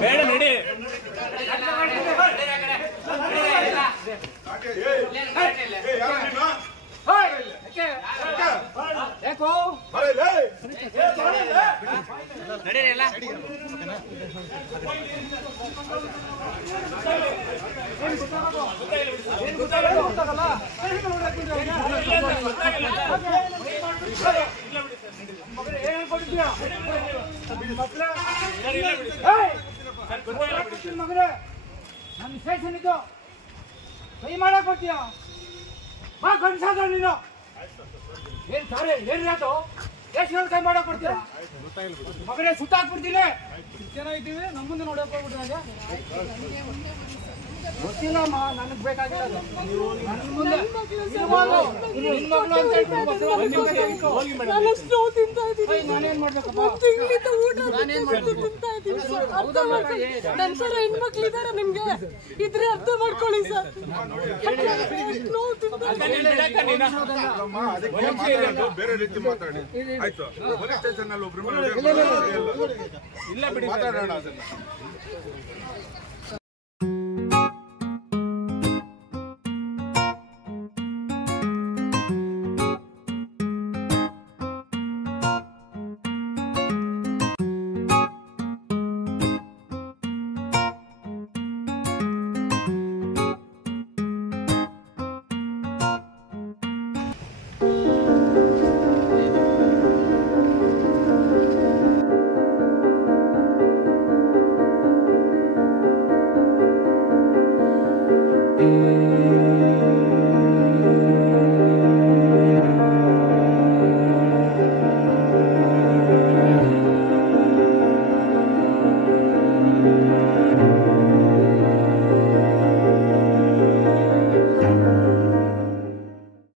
ಬೇಡ ನಡಿ ಮಗನೇ ನನ್ನ ಸ್ಟೇಷನ್ ಇದ್ದು ಕೈ ಮಾಡಕ್ ಬರ್ತೀಯ ಬಾ ಗಂಡಸಾದ ನೀನು ಏನ್ ಸಾರಿ ಏನಾಯ್ತು ಸ್ಟೇಷನ್ ಕೈ ಮಾಡಕ್ ಬರ್ತೀಯ ಮಗನೇ ಸುತ್ತಾಕ್ಬಿಡ್ತೀನಿ ಜನ ಇದ್ದೀವಿ ನಮ್ಮ ಮುಂದೆ ನೋಡಕ್ ಹೋಗ್ಬಿಟ್ರೆ ಗೊತ್ತಿಲ್ಲಮ್ಮ ನನಗ್ ಬೇಕಾಗಿರೋದು ನಾನೇನ್ ಮಾಡ್ಬೇಕಪ್ಪ ಹೆಣ್ಮಕ್ಳಿದಾರ ನಿಮ್ಗೆ ಇದ್ರೆ ಅರ್ಥ ಮಾಡ್ಕೊಳ್ಳಿ ಸರ್. ಬೇರೆ ರೀತಿ ಮಾತಾಡಿ ಆಯ್ತು. ಪೊಲೀಸ್ ಸ್ಟೇಷನ್ ಅಲ್ಲಿ ಒಬ್ರು ಇಲ್ಲ ಬಿಡಿ ಮಾತಾಡೋಣ ಅದನ್ನ.